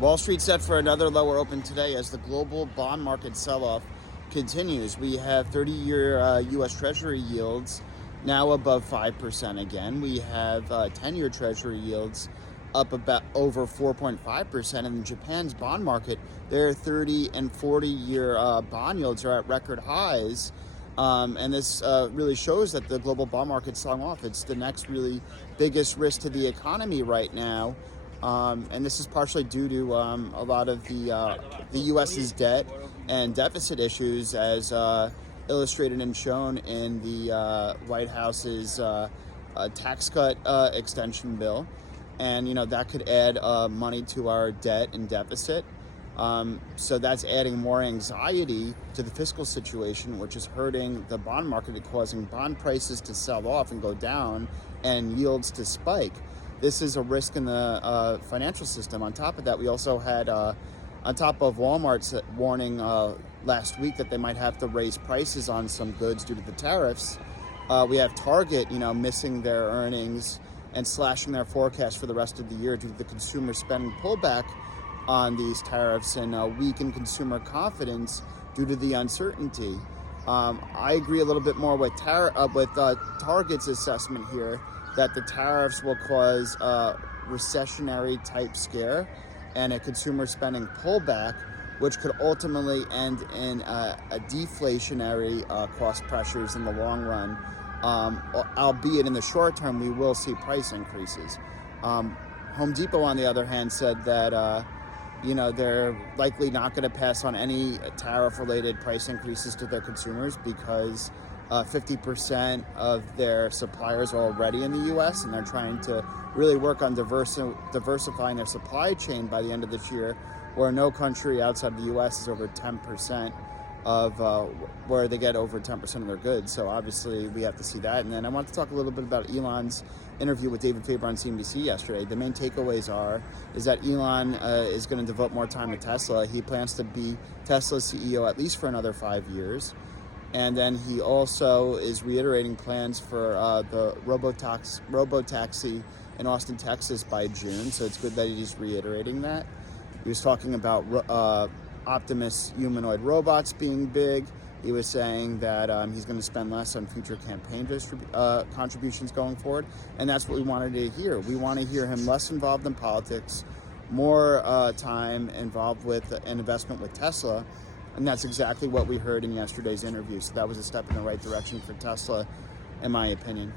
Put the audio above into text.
Wall Street set for another lower open today as the global bond market sell-off continues. We have 30-year U.S. Treasury yields now above 5% again. We have 10-year Treasury yields up about over 4.5%. And in Japan's bond market, their 30 and 40-year bond yields are at record highs. And this really shows that the global bond market's selling off. It's the next really biggest risk to the economy right now. And this is partially due to a lot of the U.S.'s debt and deficit issues, as illustrated and shown in the White House's tax cut extension bill. And, that could add money to our debt and deficit. So that's adding more anxiety to the fiscal situation, which is hurting the bond market and causing bond prices to sell off and go down and yields to spike. This is a risk in the financial system. On top of that, we also had, on top of Walmart's warning last week that they might have to raise prices on some goods due to the tariffs, we have Target, missing their earnings and slashing their forecast for the rest of the year due to the consumer spending pullback on these tariffs and weakened consumer confidence due to the uncertainty. I agree a little bit more with Target's assessment here that the tariffs will cause a recessionary type scare and a consumer spending pullback, which could ultimately end in a deflationary cost pressures in the long run. Albeit in the short term, we will see price increases. Home Depot, on the other hand, said that they're likely not going to pass on any tariff-related price increases to their consumers because 50% of their suppliers are already in the U.S. and they're trying to really work on diversifying their supply chain by the end of this year, where no country outside the U.S. is over 10% of where they get over 10% of their goods. So obviously we have to see that. And then I want to talk a little bit about Elon's interview with David Faber on CNBC yesterday. The main takeaways is that Elon is going to devote more time to Tesla. He plans to be Tesla's CEO at least for another 5 years. And then he also is reiterating plans for the robotaxi in Austin, Texas by June. So it's good that he's reiterating that. He was talking about Optimus humanoid robots being big. He was saying that he's going to spend less on future campaign contributions going forward. And that's what we wanted to hear. We want to hear him less involved in politics, more time involved with an investment with Tesla. And that's exactly what we heard in yesterday's interview. So that was a step in the right direction for Tesla, in my opinion.